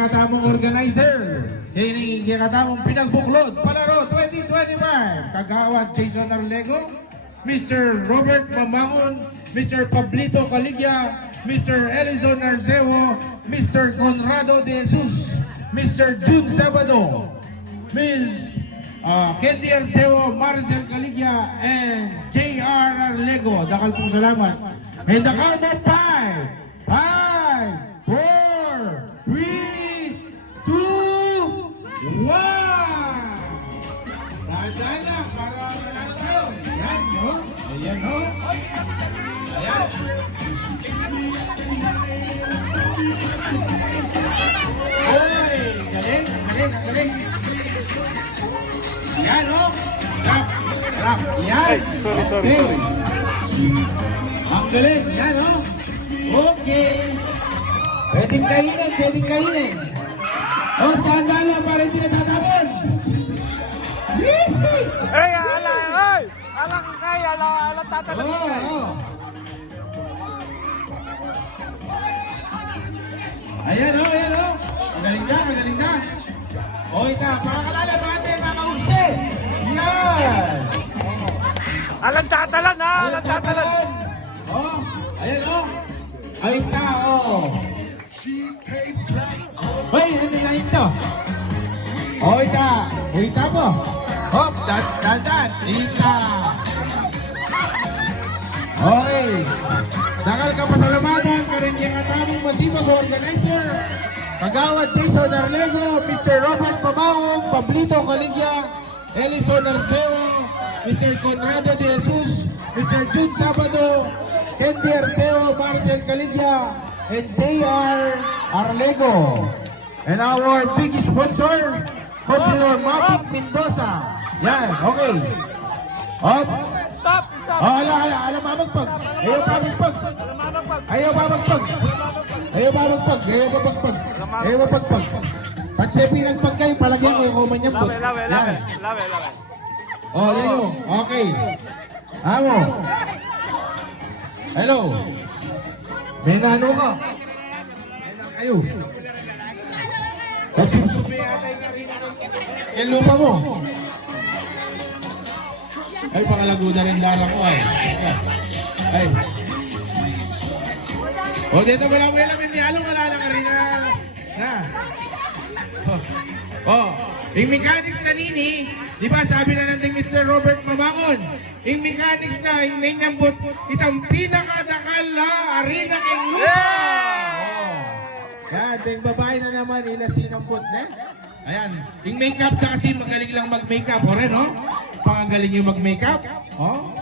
katamong organizer. Kini katamong pinagbuklod. Palaro 2025. Kagawad Jason Arlego, Mr. Robert Mamangon, Mr. Pablito Caligya, Mr. Elizon Arceo, Mr. Conrado de Jesus, Mr. June Sabado, Ms. Candy Arceo, Marcel Caligya, and J.R. Arlego. Dakal pong salamat. And the count of 5, 4, 3, 2, 1. Dahan-dahan lang para manalo tayo. Ayan, no? Ayan, no? Ayan. Oy, galing, galing, galing. Ayan, no? Rap, rap. Ayan. Sorry. Ang galing, ayan, no? Okay. Pwedeng kainin, pwedeng kainin. Oh, tanda lang para hindi natatapon. Ay, ala kay, ala tatanong Oo, kay. oo. Ayan, oh, ayan, oh. Magaling ka, magaling ka. O, ita, pakakalala natin, mga usi. Yan. Alang tatalan ha, alang tatalan. Oh, ayan, oh. Ay, ita, oh. Hoy, hindi na ito. O, ita. O, ita po. Hop, dan. Ita. Okay. Dakal ka pasalamatan ka rin yung atamong masibag organizer. Kagawad Jason Arlego, Mr. Robert Pabao, Pablito Caligya, Elizon Arceo, Mr. Conrado de Jesus, Mr. June Sabado, Candy Arceo, Marcel Caligya, and J.R. Arlego. And our big sponsor, Councilor Mavic Mendoza. Yan, okay. Hop. Stop. Oh, ala mamagpag. Ayaw mamagpag. Pag siya pinagpag kayo, palagyan mo yung kumanyapot. Lawe. Oh, Lino. Okay. Amo. Hello. May nano ka. Kayo. Yung lupa mo. Ay, pakalago na rin lala ko ay. Ay. O, dito mo lang wala may miyalo, wala na ka rin na. Yung mechanics na nini, di ba sabi na natin Mr. Robert Mamangon, yung mechanics na, yung may nyambot, itang pinakadakal na arena king lupa. Yan, yung babae na naman, ila sinambot na. Ayan, yung makeup na kasi magaling lang mag-makeup, o rin, no? Pangagaling yung mag-makeup, oh?